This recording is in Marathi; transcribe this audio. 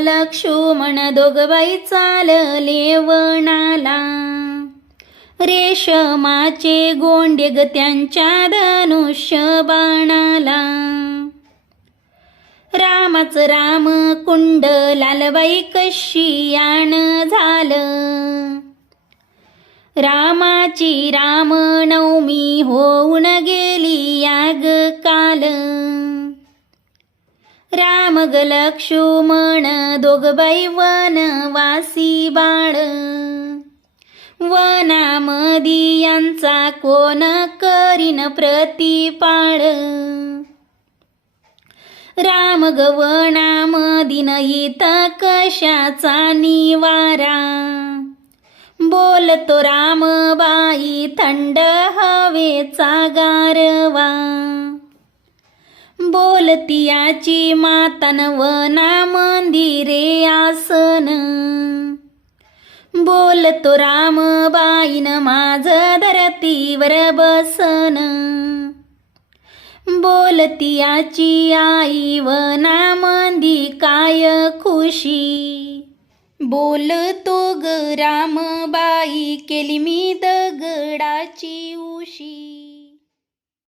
लक्ष्मण दोघबाई चालले वनाला. रेशमाचे गोंडे ग त्यांच्या धनुष्य बाणाला. रामाचं राम कुंड लालबाई कशी यान झालं. रामाची राम नवमी होऊन गेली याग का मग ग लक्ष्मण दोघबाई वनवासी बाळ. वनामधी यांचा कोण करीन प्रतिपाळ? राम ग वनामधीन इथं कशाचा निवारा? बोलतो रामबाई थंड हवेचा गारवा. बोलती याची मातन मंदिरे आसन. बोलतो रामबाईन माझ धरतीवर बसन. बोलतियाची आई वना मंदी काय खुशी. बोलतो ग रामबाई केली मी दगडाची उशी.